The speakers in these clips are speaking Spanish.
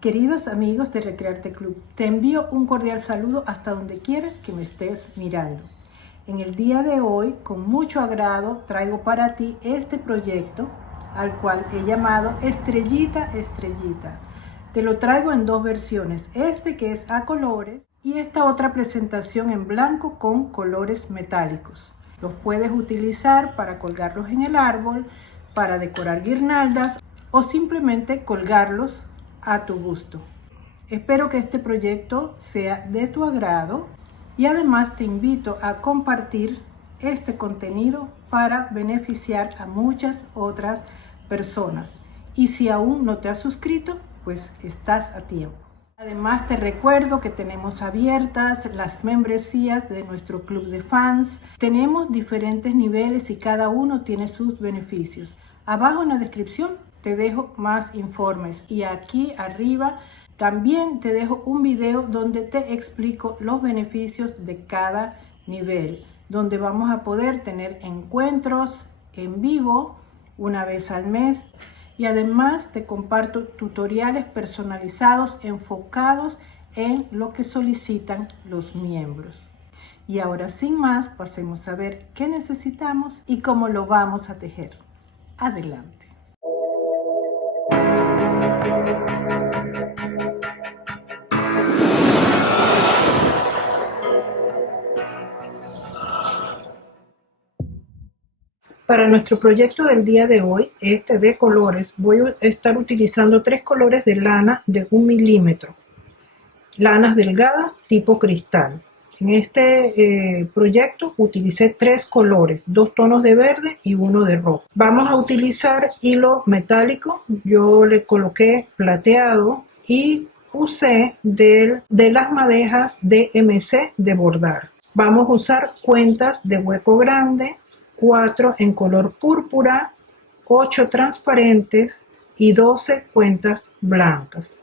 Queridos amigos de Recrearte Club, te envío un cordial saludo hasta donde quiera que me estés mirando. En el día de hoy, con mucho agrado, traigo para ti este proyecto, al cual he llamado Estrellita, Estrellita. Te lo traigo en dos versiones, este que es a colores y esta otra presentación en blanco con colores metálicos. Los puedes utilizar para colgarlos en el árbol, para decorar guirnaldas o simplemente colgarlos a tu gusto. Espero que este proyecto sea de tu agrado y además te invito a compartir este contenido para beneficiar a muchas otras personas. Y si aún no te has suscrito, pues estás a tiempo. Además te recuerdo que tenemos abiertas las membresías de nuestro club de fans. Tenemos diferentes niveles y cada uno tiene sus beneficios. Abajo en la descripción te dejo más informes y aquí arriba también te dejo un video donde te explico los beneficios de cada nivel, donde vamos a poder tener encuentros en vivo una vez al mes y además te comparto tutoriales personalizados enfocados en lo que solicitan los miembros. Y ahora sin más, pasemos a ver qué necesitamos y cómo lo vamos a tejer. Adelante. Para nuestro proyecto del día de hoy, este de colores, voy a estar utilizando 3 colores de lana de 1 milímetro. Lanas delgadas tipo cristal. En este proyecto utilicé 3 colores, 2 tonos de verde y 1 de rojo. Vamos a utilizar hilo metálico, yo le coloqué plateado y usé de las madejas DMC de bordar. Vamos a usar cuentas de hueco grande, 4 en color púrpura, 8 transparentes y 12 cuentas blancas.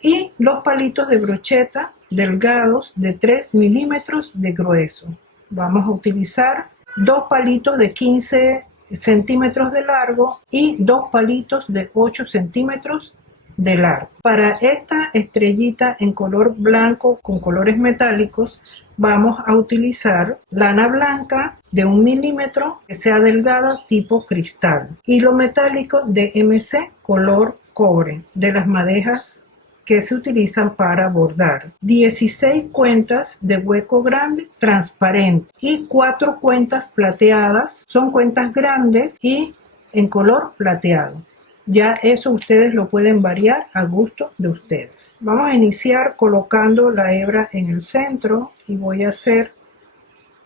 Y los palitos de brocheta delgados de 3 milímetros de grueso. Vamos a utilizar 2 palitos de 15 centímetros de largo y 2 palitos de 8 centímetros de largo. Para esta estrellita en color blanco con colores metálicos vamos a utilizar lana blanca de 1 milímetro que sea delgada tipo cristal. Hilo metálico de MC color cobre de las madejas que se utilizan para bordar. 16 cuentas de hueco grande transparente y 4 cuentas plateadas. Son cuentas grandes y en color plateado. Ya eso ustedes lo pueden variar a gusto de ustedes. Vamos a iniciar colocando la hebra en el centro y voy a hacer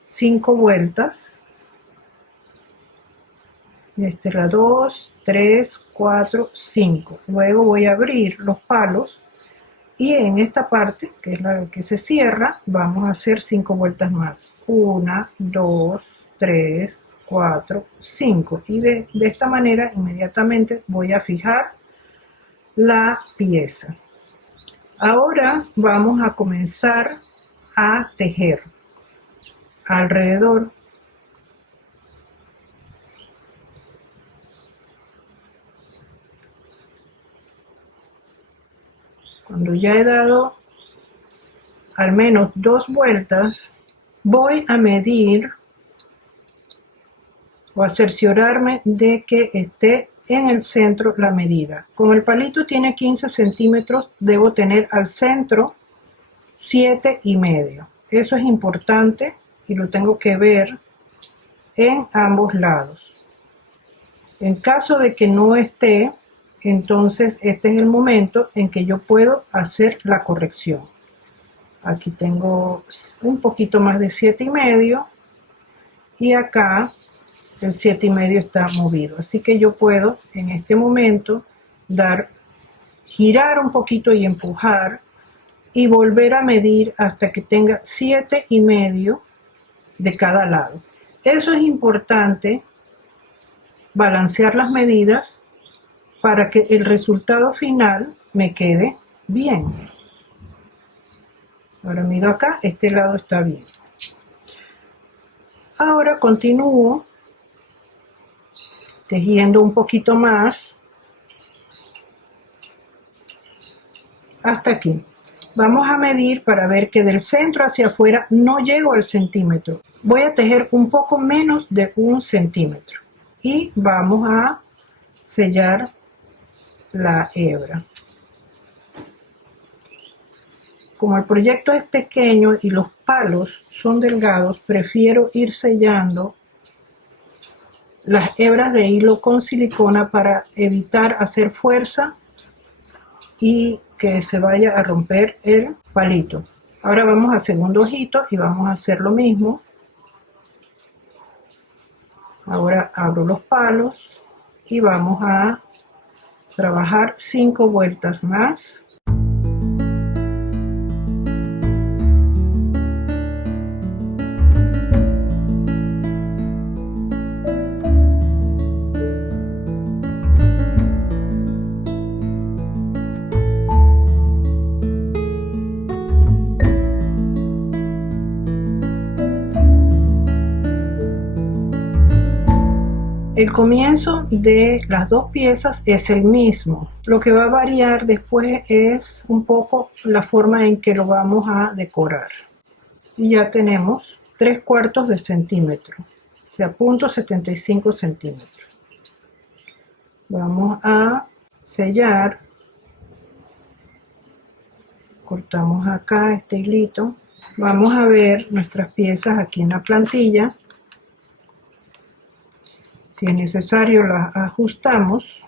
5 vueltas. La 2, 3, 4, 5. Luego voy a abrir los palos y en esta parte, que es la que se cierra, vamos a hacer 5 vueltas más. 1, 2, 3, 4, 5. Y de esta manera inmediatamente voy a fijar la pieza. Ahora vamos a comenzar a tejer alrededor. Cuando ya he dado al menos 2 vueltas, voy a medir o a cerciorarme de que esté en el centro la medida. Como el palito tiene 15 centímetros, debo tener al centro 7,5. Eso es importante y lo tengo que ver en ambos lados. En caso de que no esté, entonces este es el momento en que yo puedo hacer la corrección. Aquí tengo un poquito más de 7,5 y acá el 7,5 está movido. Así que yo puedo en este momento girar un poquito y empujar y volver a medir hasta que tenga 7,5 de cada lado. Eso es importante, balancear las medidas para que el resultado final me quede bien. Ahora mido acá, este lado está bien. Ahora continúo tejiendo un poquito más hasta aquí. Vamos a medir para ver que del centro hacia afuera no llego al centímetro. Voy a tejer un poco menos de 1 centímetro. Y vamos a sellar la hebra. Como el proyecto es pequeño y los palos son delgados, prefiero ir sellando las hebras de hilo con silicona para evitar hacer fuerza y que se vaya a romper el palito. Ahora vamos al segundo ojito y vamos a hacer lo mismo. Ahora abro los palos y vamos a trabajar 5 vueltas más. El comienzo de las dos piezas es el mismo. Lo que va a variar después es un poco la forma en que lo vamos a decorar. Y ya tenemos 3/4 de centímetro, o sea, 0.75 centímetros. Vamos a sellar. Cortamos acá este hilito. Vamos a ver nuestras piezas aquí en la plantilla. Si es necesario, las ajustamos.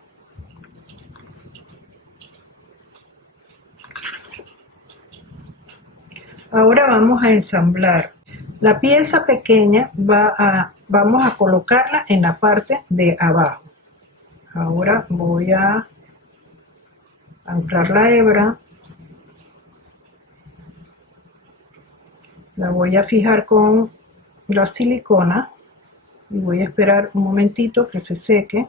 Ahora vamos a ensamblar. La pieza pequeña vamos a colocarla en la parte de abajo. Ahora voy a anclar la hebra. La voy a fijar con la silicona. Y voy a esperar un momentito que se seque.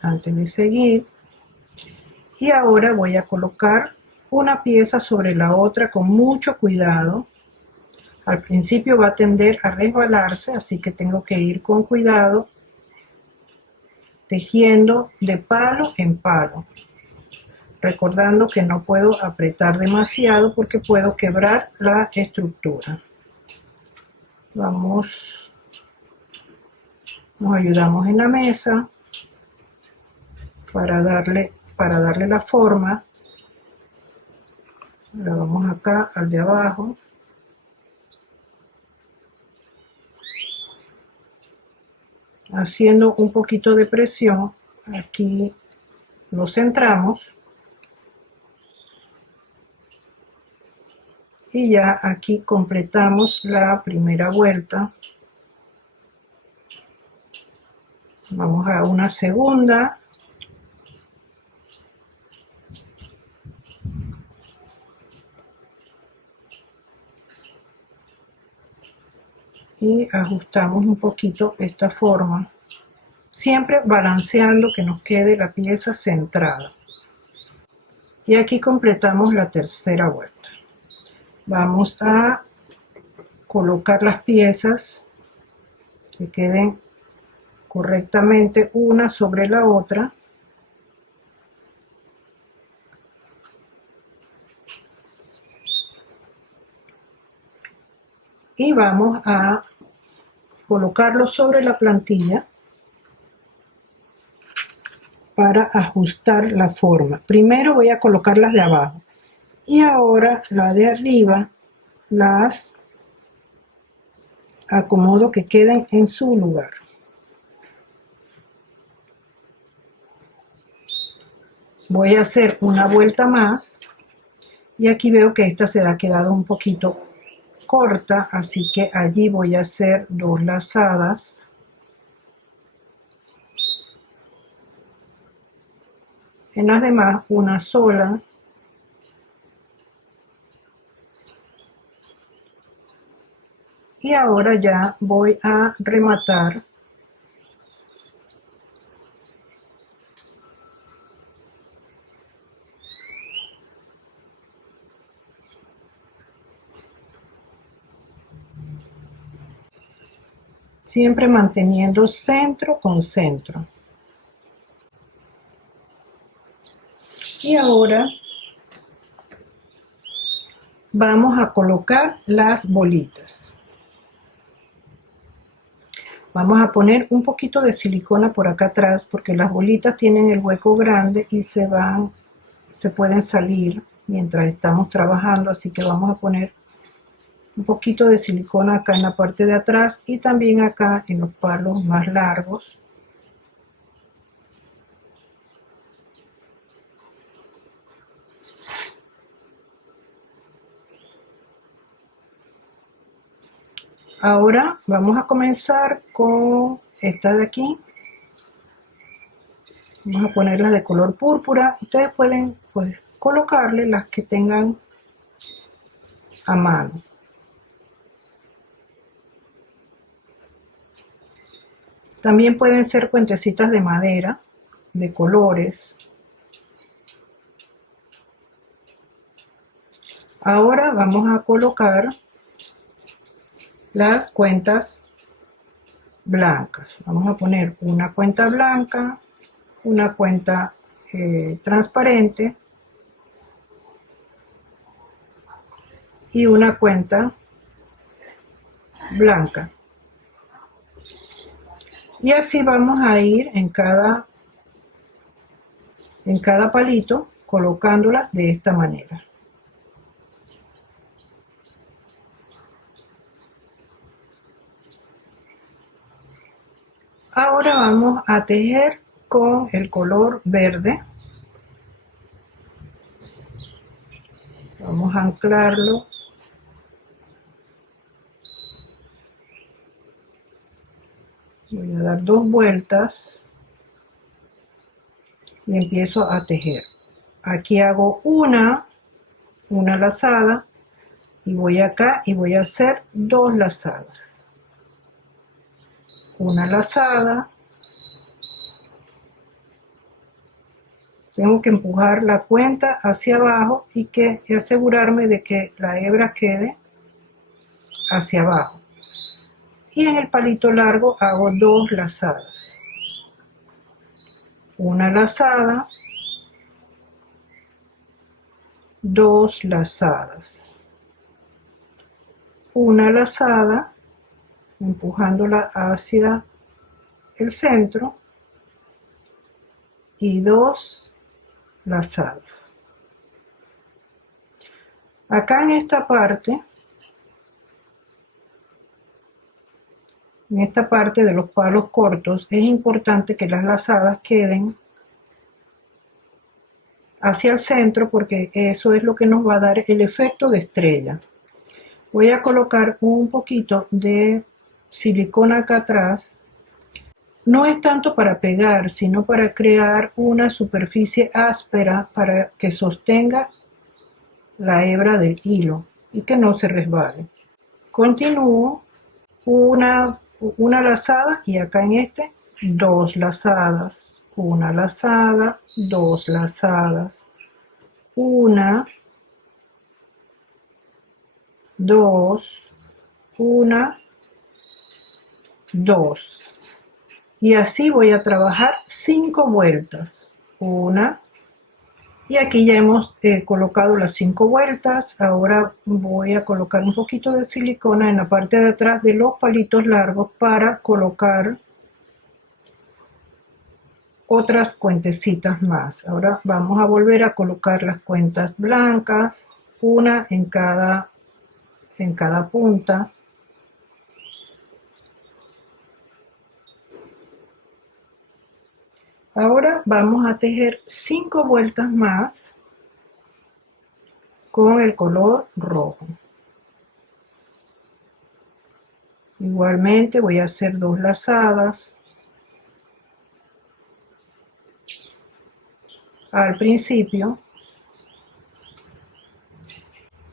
Antes de seguir. Y ahora voy a colocar una pieza sobre la otra con mucho cuidado. Al principio va a tender a resbalarse, así que tengo que ir con cuidado, tejiendo de palo en palo. Recordando que no puedo apretar demasiado porque puedo quebrar la estructura. Nos ayudamos en la mesa para darle la forma. Ahora vamos acá al de abajo. Haciendo un poquito de presión, aquí lo centramos. Y ya aquí completamos la primera vuelta. Vamos a una segunda. Y ajustamos un poquito esta forma. Siempre balanceando que nos quede la pieza centrada. Y aquí completamos la tercera vuelta. Vamos a colocar las piezas que queden correctamente una sobre la otra. Y vamos a colocarlo sobre la plantilla para ajustar la forma. Primero voy a colocar las de abajo. Y ahora la de arriba las acomodo que queden en su lugar. Voy a hacer una vuelta más y aquí veo que esta se ha quedado un poquito corta, así que allí voy a hacer 2 lazadas. En las demás una sola. Y ahora ya voy a rematar siempre manteniendo centro con centro. Y ahora vamos a colocar las bolitas. Vamos a poner un poquito de silicona por acá atrás porque las bolitas tienen el hueco grande y se pueden salir mientras estamos trabajando, así que vamos a poner un poquito de silicona acá en la parte de atrás y también acá en los palos más largos. Ahora vamos a comenzar con esta de aquí. Vamos a ponerlas de color púrpura. Ustedes pueden pues colocarle las que tengan a mano. También pueden ser puentecitas de madera, de colores. Ahora vamos a colocar las cuentas blancas. Vamos a poner una cuenta blanca, una cuenta transparente y una cuenta blanca. Y así vamos a ir en cada palito colocándolas de esta manera. Ahora vamos a tejer con el color verde. Vamos a anclarlo. Voy a dar 2 vueltas y empiezo a tejer. Aquí hago una lazada y voy acá y voy a hacer 2 lazadas. Una lazada. Tengo que empujar la cuenta hacia abajo y asegurarme de que la hebra quede hacia abajo. Y en el palito largo hago 2 lazadas. Una lazada, 2 lazadas. Una lazada, empujándola hacia el centro y 2 lazadas. Acá en esta parte de los palos cortos es importante que las lazadas queden hacia el centro porque eso es lo que nos va a dar el efecto de estrella. Voy a colocar un poquito de silicona acá atrás. No es tanto para pegar, sino para crear una superficie áspera para que sostenga la hebra del hilo y que no se resbale. Continúo una lazada y acá en 2 lazadas. Una lazada, 2 lazadas. Una, 2, una, 2. Y así voy a trabajar 5 vueltas. Una, y aquí ya hemos colocado las 5 vueltas. Ahora voy a colocar un poquito de silicona en la parte de atrás de los palitos largos para colocar otras cuentecitas más. Ahora vamos a volver a colocar las cuentas blancas, una en cada punta. Ahora vamos a tejer 5 vueltas más con el color rojo. Igualmente voy a hacer 2 lazadas al principio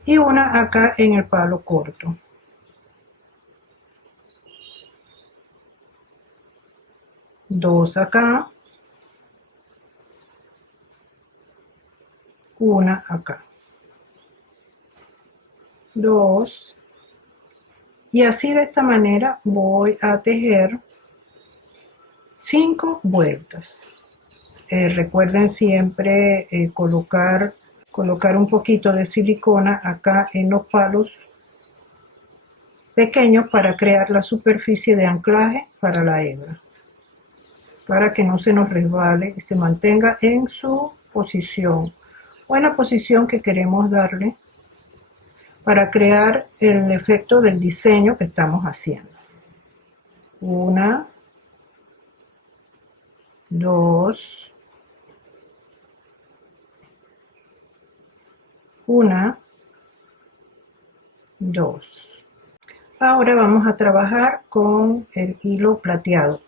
y una acá en el palo corto. Dos acá, una acá, 2, y así de esta manera voy a tejer 5 vueltas. Recuerden siempre colocar un poquito de silicona acá en los palos pequeños para crear la superficie de anclaje para la hebra, para que no se nos resbale y se mantenga en su posición o en la posición que queremos darle para crear el efecto del diseño que estamos haciendo. 1, 2, 1, 2. Ahora vamos a trabajar con el hilo plateado.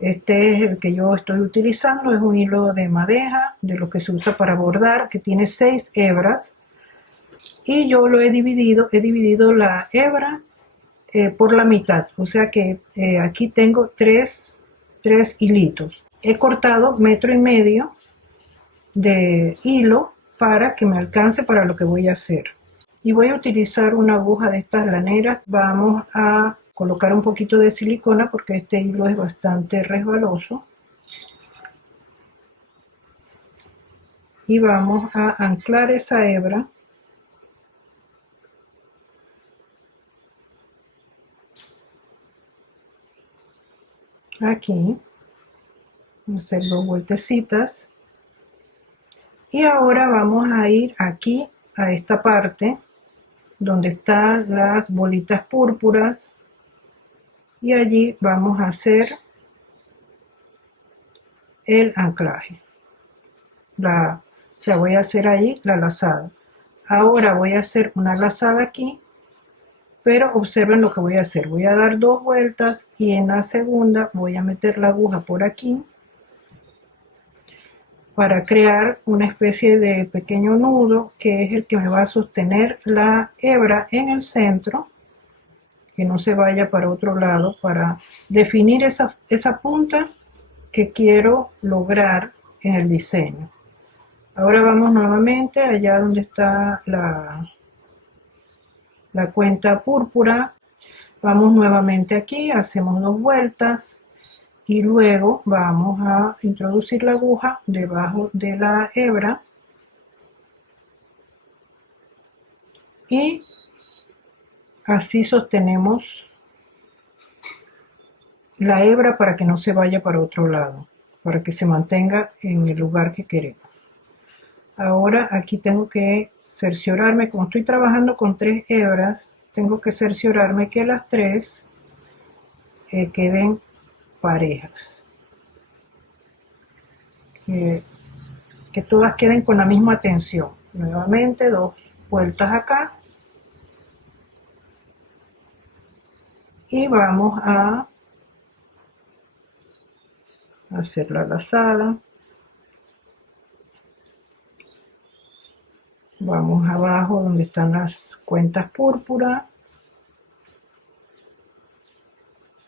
Este es el que yo estoy utilizando, es un hilo de madeja, de lo que se usa para bordar, que tiene 6 hebras. Y yo lo he dividido la hebra por la mitad, o sea que aquí tengo tres hilitos. He cortado 1,5 metros de hilo para que me alcance para lo que voy a hacer. Y voy a utilizar una aguja de estas laneras. Vamos a colocar un poquito de silicona porque este hilo es bastante resbaloso. Y vamos a anclar esa hebra aquí. Vamos a hacer 2 vueltecitas. Y ahora vamos a ir aquí a esta parte donde están las bolitas púrpuras y allí vamos a hacer el anclaje. O sea, voy a hacer ahí la lazada. Ahora voy a hacer una lazada aquí, pero observen lo que voy a hacer. Voy a dar 2 vueltas y en la segunda voy a meter la aguja por aquí para crear una especie de pequeño nudo que es el que me va a sostener la hebra en el centro, que no se vaya para otro lado, para definir esa punta que quiero lograr en el diseño. Ahora vamos nuevamente allá donde está la cuenta púrpura, vamos nuevamente aquí, hacemos 2 vueltas y luego vamos a introducir la aguja debajo de la hebra y así sostenemos la hebra para que no se vaya para otro lado, para que se mantenga en el lugar que queremos. Ahora aquí tengo que cerciorarme, como estoy trabajando con 3 hebras, tengo que cerciorarme que las 3 queden parejas, que todas queden con la misma tensión. Nuevamente 2 vueltas acá y vamos a hacer la lazada. Vamos abajo donde están las cuentas púrpura,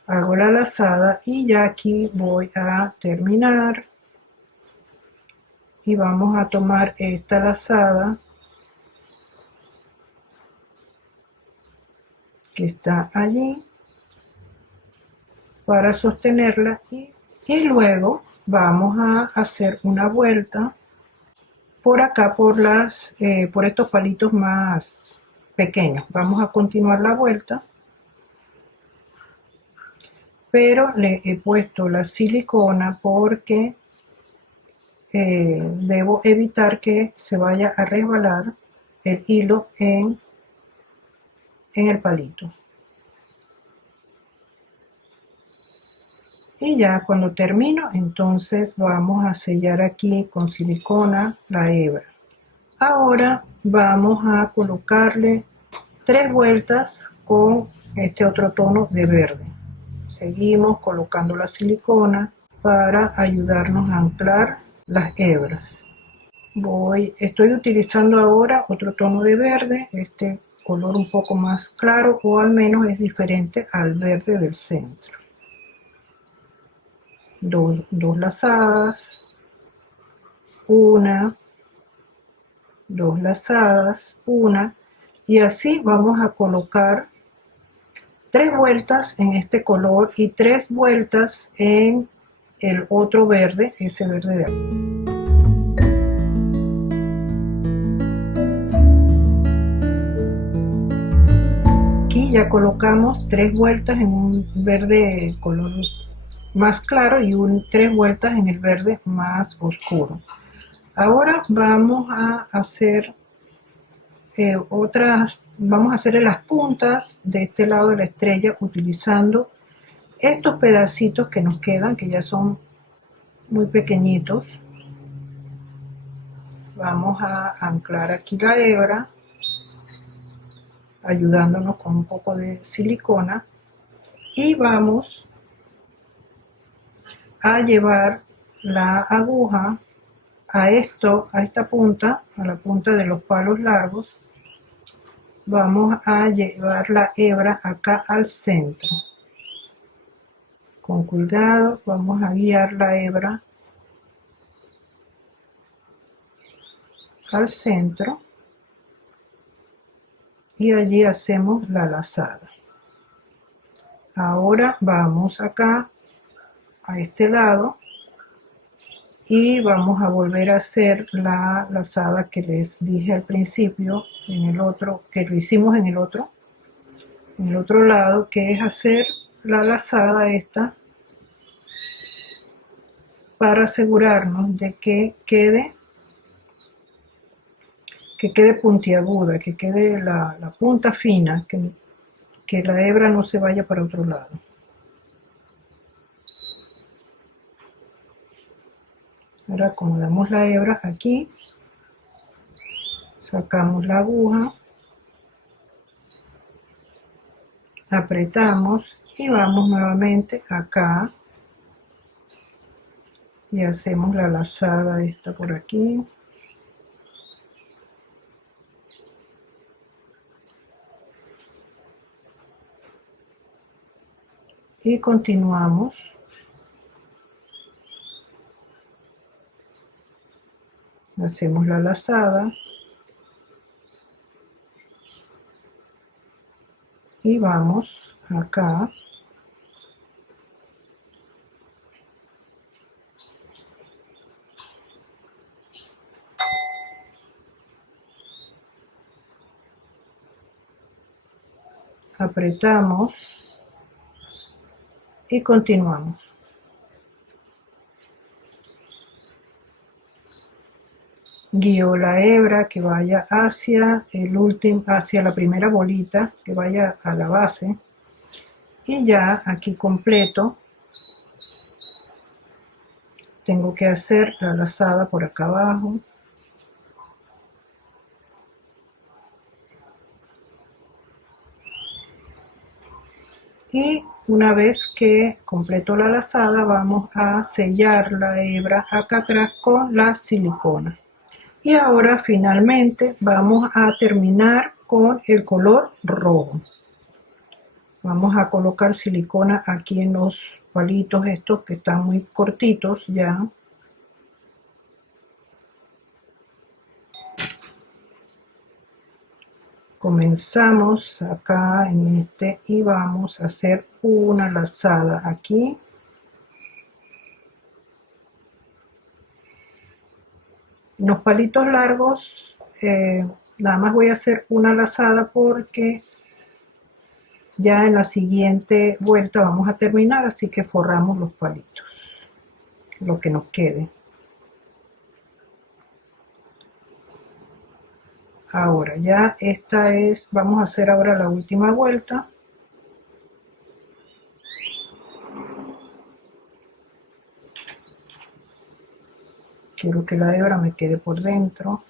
hago la lazada y ya aquí voy a terminar y vamos a tomar esta lazada que está allí para sostenerla y luego vamos a hacer una vuelta por acá por estos palitos más pequeños. Vamos a continuar la vuelta, pero le he puesto la silicona porque debo evitar que se vaya a resbalar el hilo en el palito. Y ya cuando termino, entonces vamos a sellar aquí con silicona la hebra. Ahora vamos a colocarle 3 vueltas con este otro tono de verde. Seguimos colocando la silicona para ayudarnos a anclar las hebras. Estoy utilizando ahora otro tono de verde, este color un poco más claro o al menos es diferente al verde del centro. 2 lazadas, 1, 2 lazadas, 1 y así vamos a colocar 3 vueltas en este color y 3 vueltas en el otro verde, ese verde de aquí. Aquí ya colocamos 3 vueltas en un verde color más claro y 3 vueltas en el verde más oscuro. Ahora vamos a hacer vamos a hacer las puntas de este lado de la estrella utilizando estos pedacitos que nos quedan, que ya son muy pequeñitos. Vamos a anclar aquí la hebra, ayudándonos con un poco de silicona, y vamos a llevar la aguja a esta punta, a la punta de los palos largos. Vamos a llevar la hebra acá al centro. Con cuidado vamos a guiar la hebra al centro y allí hacemos la lazada. Ahora vamos acá a este lado y vamos a volver a hacer la lazada que les dije al principio, en el otro, que lo hicimos en el otro lado, que es hacer la lazada esta para asegurarnos de que quede puntiaguda, que quede la punta fina, que la hebra no se vaya para otro lado. Ahora acomodamos la hebra aquí, sacamos la aguja, apretamos y vamos nuevamente acá y hacemos la lazada esta por aquí. Y continuamos. Hacemos la lazada y vamos acá apretamos y continuamos. Guío la hebra que vaya hacia hacia la primera bolita, que vaya a la base, y ya aquí completo tengo que hacer la lazada por acá abajo. Y una vez que completo la lazada, vamos a sellar la hebra acá atrás con la silicona. Y ahora finalmente vamos a terminar con el color rojo. Vamos a colocar silicona aquí en los palitos estos que están muy cortitos ya. Comenzamos acá en este y vamos a hacer una lazada aquí. En los palitos largos nada más voy a hacer una lazada porque ya en la siguiente vuelta vamos a terminar, así que forramos los palitos, lo que nos quede. Ahora ya vamos a hacer ahora la última vuelta. Quiero que la hebra me quede por dentro.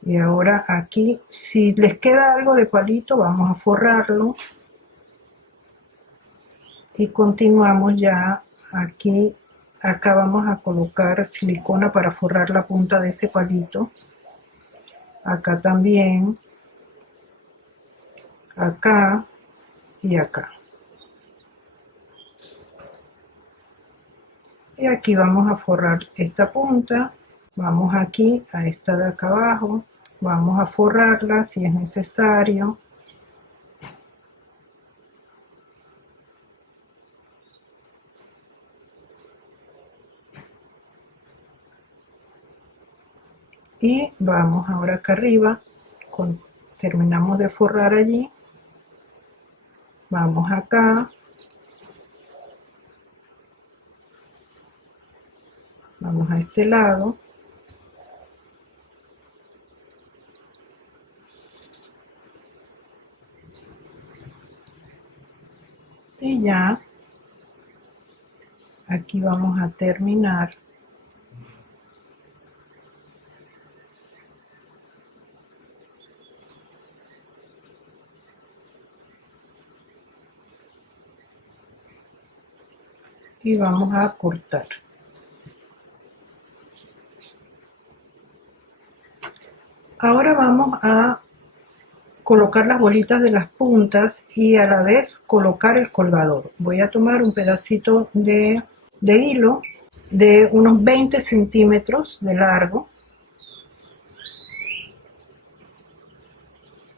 Y ahora aquí, si les queda algo de palito, vamos a forrarlo. Y continuamos ya aquí. Acá vamos a colocar silicona para forrar la punta de ese palito. Acá también. Acá y acá. Y aquí vamos a forrar esta punta. Vamos aquí a esta de acá abajo. Vamos a forrarla si es necesario. Y vamos ahora acá arriba, terminamos de forrar allí, vamos acá, vamos a este lado, y ya aquí vamos a terminar. Y vamos a cortar. Ahora vamos a colocar las bolitas de las puntas y a la vez colocar el colgador. Voy a tomar un pedacito de hilo de unos 20 centímetros de largo.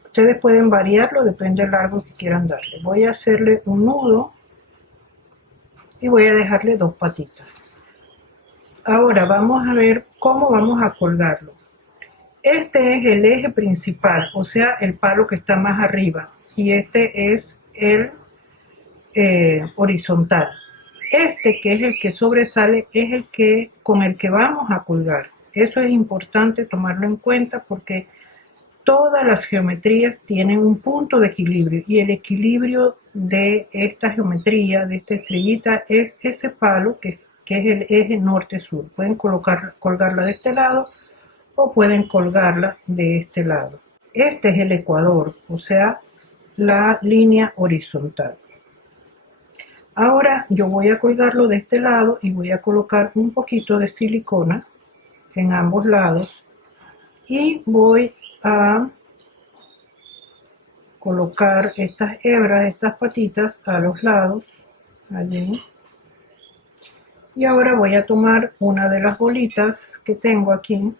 Ustedes pueden variarlo, depende del largo que quieran darle. Voy a hacerle un nudo y voy a dejarle 2 patitas. Ahora vamos a ver cómo vamos a colgarlo. Este es el eje principal, o sea, el palo que está más arriba, y este es el horizontal. Este, que es el que sobresale, es el que con el que vamos a colgar. Eso es importante tomarlo en cuenta porque todas las geometrías tienen un punto de equilibrio, y el equilibrio de esta geometría, de esta estrellita, es ese palo que es el eje norte-sur. Pueden colgarla de este lado o pueden colgarla de este lado. Este es el ecuador, o sea, la línea horizontal. Ahora yo voy a colgarlo de este lado y voy a colocar un poquito de silicona en ambos lados y voy a colocar estas hebras, estas patitas a los lados, allí. Y ahora voy a tomar una de las bolitas que tengo aquí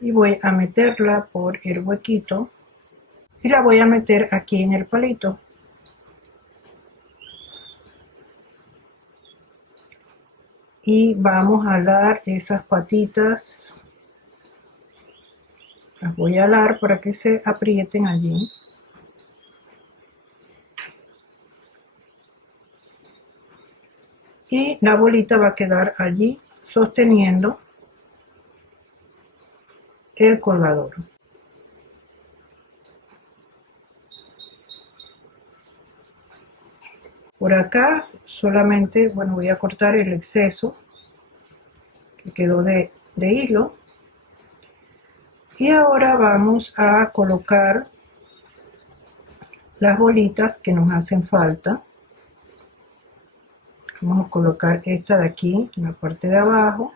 y voy a meterla por el huequito y la voy a meter aquí en el palito. Y vamos a alar esas patitas, las voy a alar para que se aprieten allí. Y la bolita va a quedar allí sosteniendo el colgador. Por acá solamente, bueno, voy a cortar el exceso que quedó de hilo. Y ahora vamos a colocar las bolitas que nos hacen falta. Vamos a colocar esta de aquí en la parte de abajo.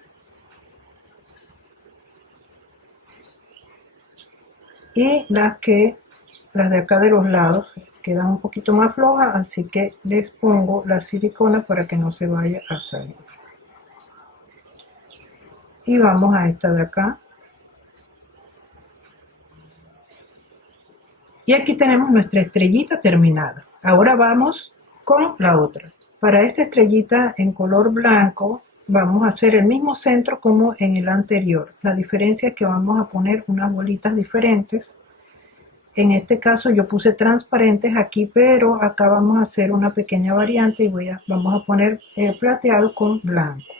Y las de acá de los lados quedan un poquito más flojas, así que les pongo la silicona para que no se vaya a salir. Y vamos a esta de acá. Y aquí tenemos nuestra estrellita terminada. Ahora vamos con la otra. Para esta estrellita en color blanco vamos a hacer el mismo centro como en el anterior. La diferencia es que vamos a poner unas bolitas diferentes. En este caso yo puse transparentes aquí, pero acá vamos a hacer una pequeña variante y vamos a poner plateado con blanco.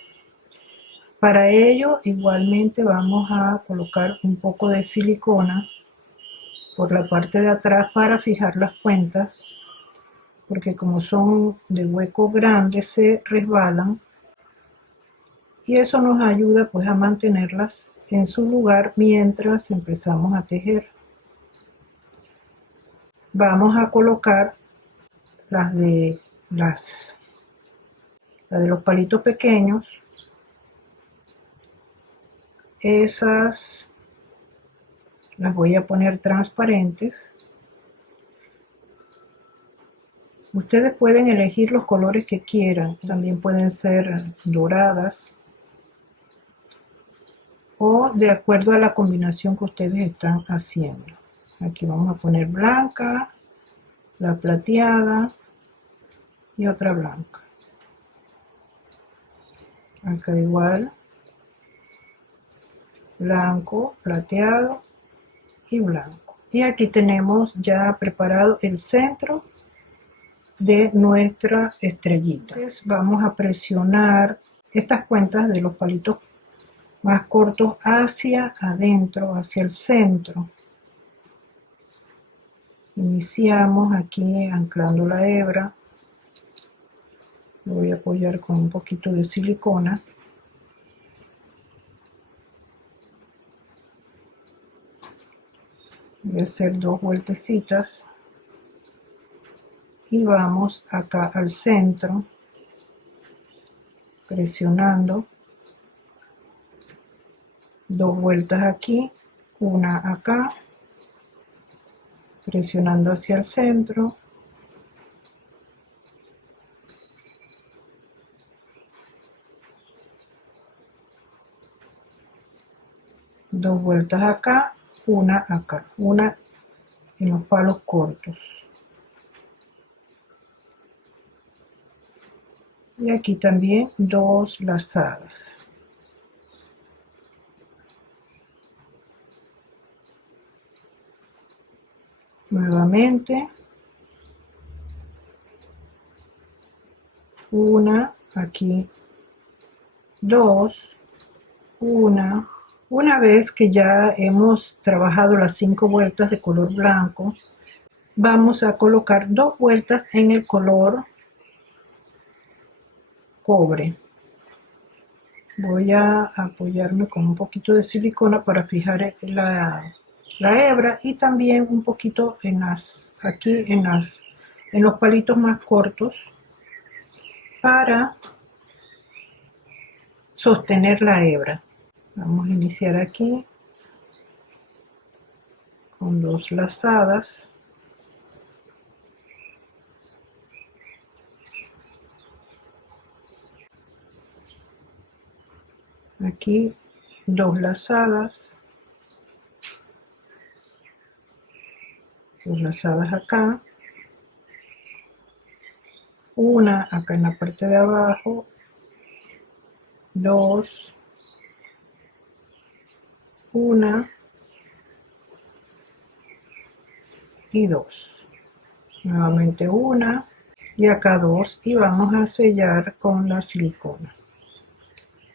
Para ello igualmente vamos a colocar un poco de silicona por la parte de atrás para fijar las cuentas, porque como son de hueco grande se resbalan, y eso nos ayuda pues a mantenerlas en su lugar mientras empezamos a tejer. Vamos a colocar la de los palitos pequeños. Esas las voy a poner transparentes. Ustedes pueden elegir los colores que quieran, también pueden ser doradas o de acuerdo a la combinación que ustedes están haciendo. Aquí vamos a poner blanca, la plateada y otra blanca. Acá igual, blanco, plateado y blanco. Y aquí tenemos ya preparado el centro de nuestra estrellita. Entonces vamos a presionar estas puntas de los palitos más cortos hacia adentro, hacia el centro. Iniciamos aquí anclando la hebra. Lo voy a apoyar con un poquito de silicona. Voy a hacer 2 vueltecitas y vamos acá al centro presionando, 2 vueltas aquí, una acá, presionando hacia el centro, dos vueltas acá, una acá, una en los palos cortos. Y aquí también 2 lazadas. Nuevamente, una, aquí 2, una. Una vez que ya hemos trabajado las 5 vueltas de color blanco, vamos a colocar 2 vueltas en el color cobre. Voy a apoyarme con un poquito de silicona para fijar la hebra y también un poquito aquí en los palitos más cortos para sostener la hebra. Vamos a iniciar aquí con 2 lazadas. Aquí 2 lazadas. 2 lazadas acá. Una acá en la parte de abajo. 2. Una y 2. Nuevamente una y acá 2 y vamos a sellar con la silicona.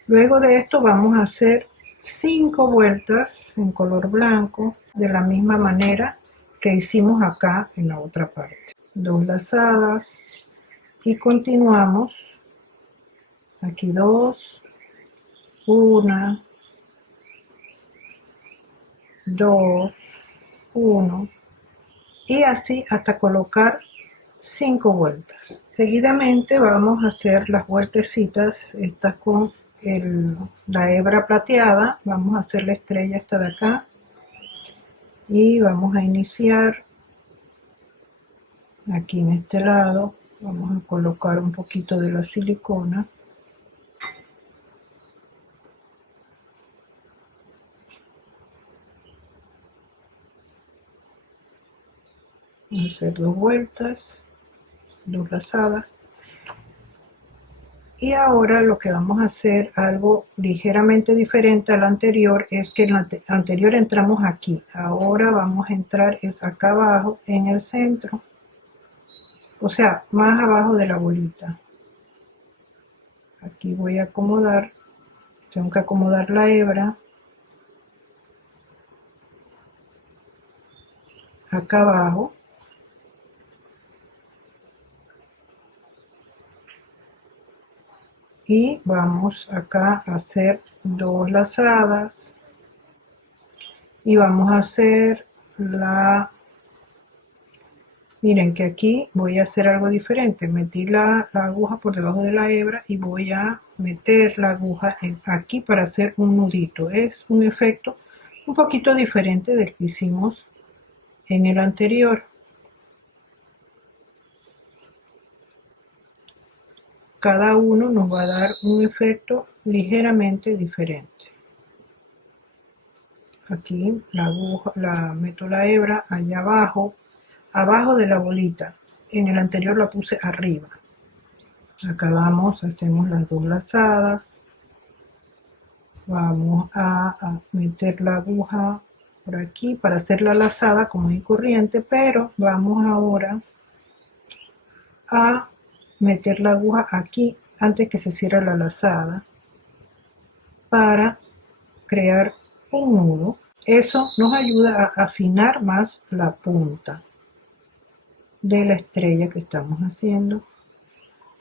Luego de esto vamos a hacer 5 vueltas en color blanco de la misma manera que hicimos acá en la otra parte. 2 lazadas y continuamos. Aquí 2, 1, 2, 1 y así hasta colocar 5 vueltas. Seguidamente vamos a hacer las vueltecitas estas con la hebra plateada. Vamos a hacer la estrella esta de acá y vamos a iniciar aquí en este lado. Vamos a colocar un poquito de la silicona. Vamos a hacer 2 vueltas, 2 lazadas. Y ahora lo que vamos a hacer, algo ligeramente diferente al anterior, es que en la anterior entramos aquí. Ahora vamos a entrar es acá abajo en el centro. O sea, más abajo de la bolita. Aquí voy a acomodar. Tengo que acomodar la hebra. Acá abajo. Y vamos acá a hacer 2 lazadas y vamos a hacer miren que aquí voy a hacer algo diferente. Metí la aguja por debajo de la hebra y voy a meter la aguja aquí para hacer un nudito. Es un efecto un poquito diferente del que hicimos en el anterior. Cada uno nos va a dar un efecto ligeramente diferente. Aquí la aguja, meto la hebra allá abajo, abajo de la bolita. En el anterior la puse arriba. Acá vamos, hacemos las 2 lazadas Vamos a meter la aguja por aquí para hacer la lazada común y corriente, pero vamos ahora a meter la aguja aquí antes que se cierre la lazada para crear un nudo. Eso nos ayuda a afinar más la punta de la estrella que estamos haciendo.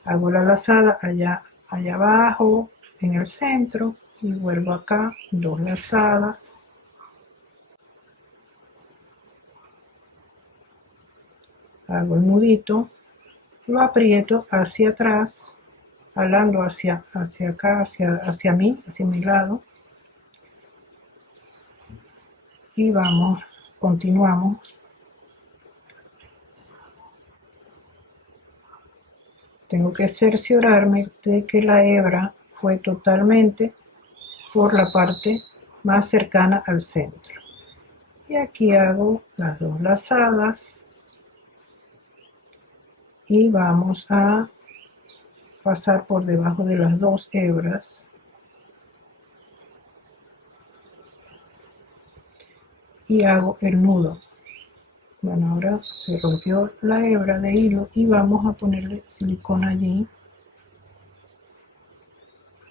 Hago la lazada allá abajo en el centro y vuelvo acá, 2 lazadas. Hago el nudito, lo aprieto hacia atrás, jalando hacia acá, hacia mi lado. Y continuamos. Tengo que cerciorarme de que la hebra fue totalmente por la parte más cercana al centro. Y aquí hago las 2 lazadas y vamos a pasar por debajo de las 2 hebras. Y hago el nudo. Bueno, ahora se rompió la hebra de hilo y vamos a ponerle silicona allí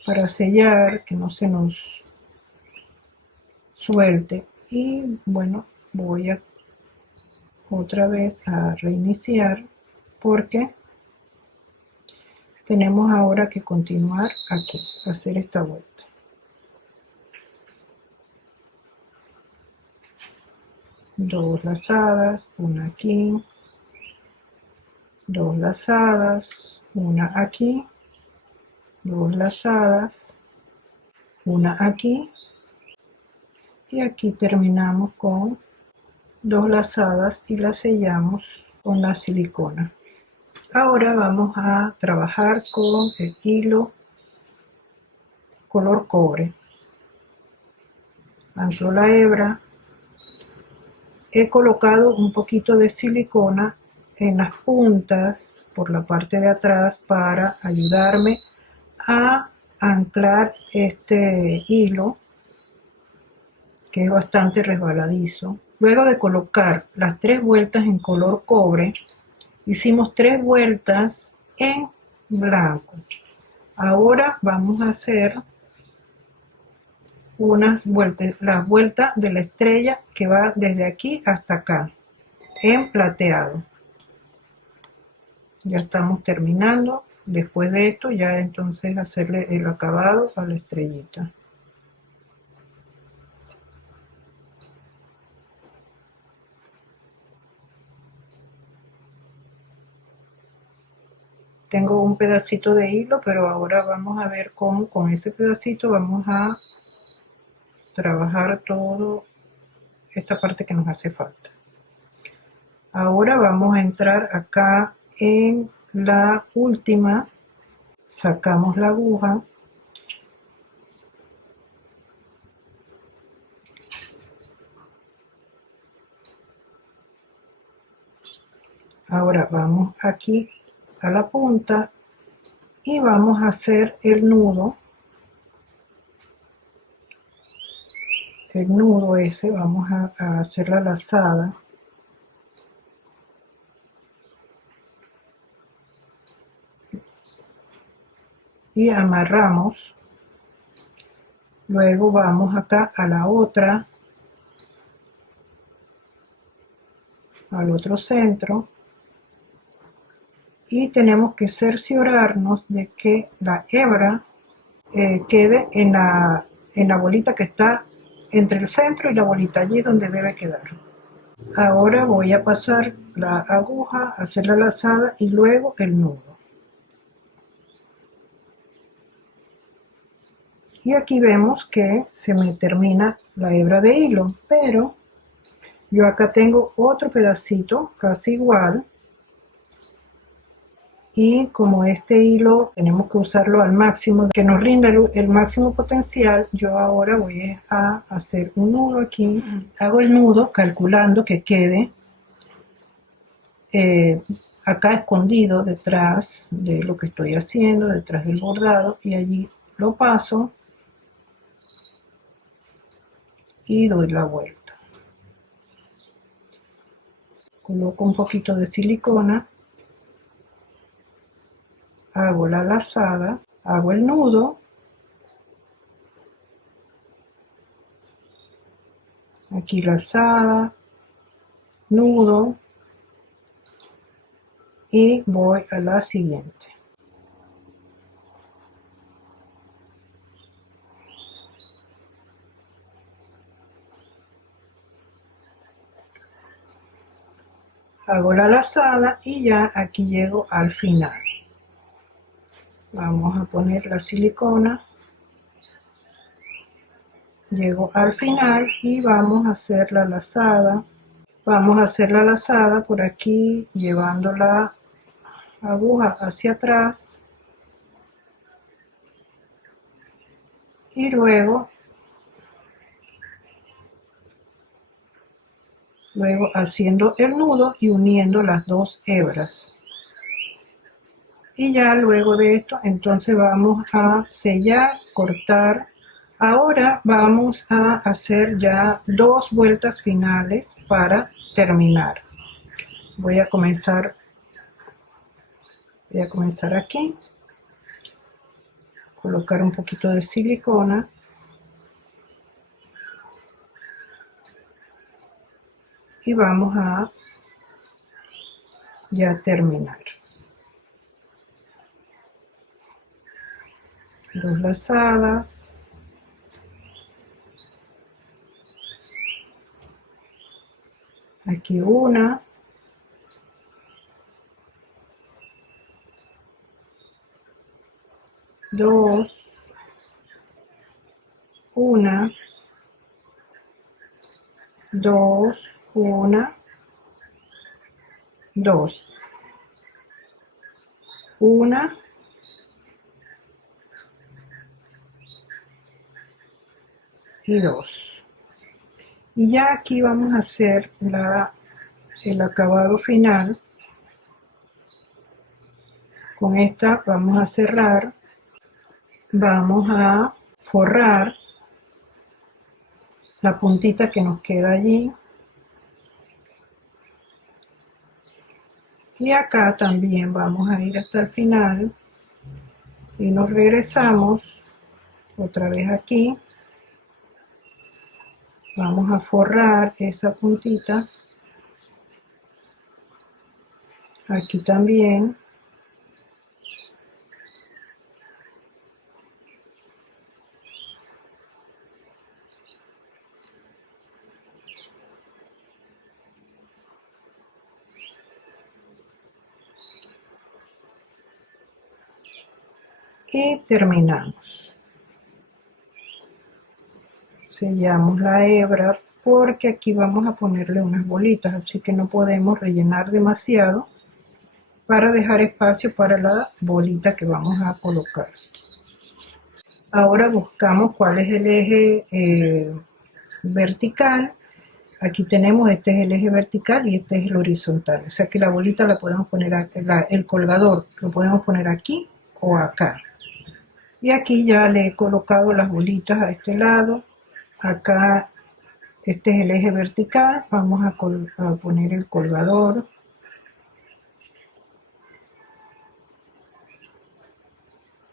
para sellar, que no se nos suelte. Y bueno, voy a otra vez a reiniciar porque tenemos ahora que continuar aquí, hacer esta vuelta. Dos lazadas, una aquí, 2 lazadas, una aquí, 2 lazadas, una aquí, y aquí terminamos con 2 lazadas y la sellamos con la silicona. Ahora vamos a trabajar con el hilo color cobre. Anclo la hebra. He colocado un poquito de silicona en las puntas por la parte de atrás para ayudarme a anclar este hilo, que es bastante resbaladizo. Luego de colocar las 3 vueltas en color cobre, hicimos 3 vueltas en blanco. Ahora vamos a hacer unas vueltas, las vueltas de la estrella que va desde aquí hasta acá en plateado. Ya estamos terminando. Después de esto ya entonces hacerle el acabado a la estrellita. Tengo un pedacito de hilo, pero ahora vamos a ver cómo con ese pedacito vamos a trabajar todo esta parte que nos hace falta. Ahora vamos a entrar acá en la última, sacamos la aguja, ahora vamos aquí a la punta y vamos a hacer el nudo ese, vamos a hacer la lazada. Y amarramos. Luego vamos acá a la otra, al otro centro, y tenemos que cerciorarnos de que la hebra quede en la bolita que está entre el centro y la bolita, allí es donde debe quedar. Ahora voy a pasar la aguja, hacer la lazada y luego el nudo. Y aquí vemos que se me termina la hebra de hilo, pero yo acá tengo otro pedacito casi igual, y como este hilo tenemos que usarlo al máximo, que nos rinda el máximo potencial, yo ahora voy a hacer un nudo aquí. Hago el nudo calculando que quede acá escondido detrás de lo que estoy haciendo, detrás del bordado, y allí lo paso y doy la vuelta. Coloco un poquito de silicona, hago la lazada, hago el nudo, aquí lazada, nudo, y voy a la siguiente. Hago la lazada y ya aquí llego al final. Vamos a poner la silicona, llego al final y vamos a hacer la lazada. Vamos a hacer la lazada por aquí llevando la aguja hacia atrás y luego haciendo el nudo y uniendo las dos hebras. Y ya luego de esto entonces vamos a sellar, cortar. Ahora vamos a hacer ya 2 vueltas finales para terminar. Voy a comenzar aquí, colocar un poquito de silicona y vamos a ya terminar. 2 lazadas, aquí una, dos, una, dos, una, dos, una, y dos. Y ya aquí vamos a hacer el acabado final. Con esta vamos a cerrar, vamos a forrar la puntita que nos queda allí. Y acá también vamos a ir hasta el final y nos regresamos otra vez aquí. Vamos a forrar esa puntita. Aquí también. Y terminamos. Sellamos la hebra porque aquí vamos a ponerle unas bolitas, así que no podemos rellenar demasiado para dejar espacio para la bolita que vamos a colocar. Ahora buscamos cuál es el eje vertical. Aquí tenemos, este es el eje vertical y este es el horizontal. O sea que la bolita la podemos poner, el colgador lo podemos poner aquí o acá. Y aquí ya le he colocado las bolitas a este lado. Acá, este es el eje vertical. Vamos a poner el colgador.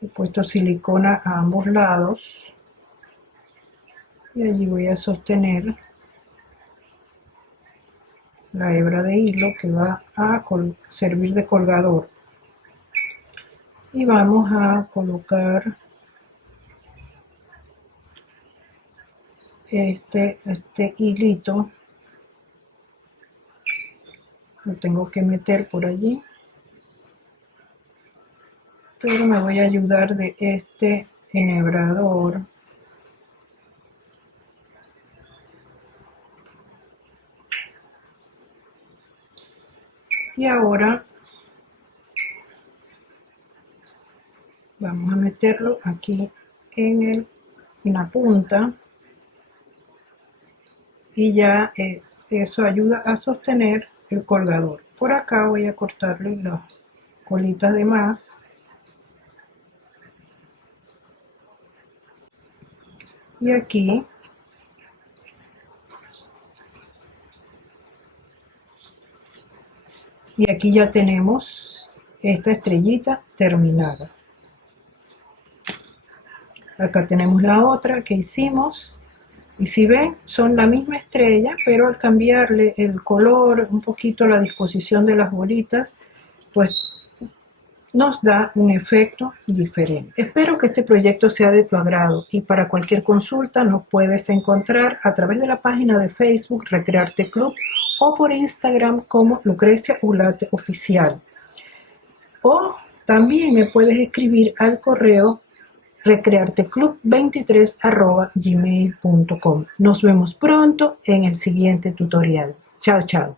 He puesto silicona a ambos lados. Y allí voy a sostener la hebra de hilo que va a servir de colgador. Y vamos a colocar este hilito. Lo tengo que meter por allí. Pero me voy a ayudar de este enhebrador. Y ahora vamos a meterlo aquí en la punta. Y ya eso ayuda a sostener el colgador. Por acá voy a cortarle las colitas de más. Y aquí Y aquí ya tenemos esta estrellita terminada. Acá tenemos la otra que hicimos. Y si ven, son la misma estrella, pero al cambiarle el color, un poquito la disposición de las bolitas, pues nos da un efecto diferente. Espero que este proyecto sea de tu agrado y para cualquier consulta nos puedes encontrar a través de la página de Facebook Recrearte Club o por Instagram como Lucrecia Ulate Oficial. O también me puedes escribir al correo recrearteclub23@gmail.com. Nos vemos pronto en el siguiente tutorial. Chao, chao.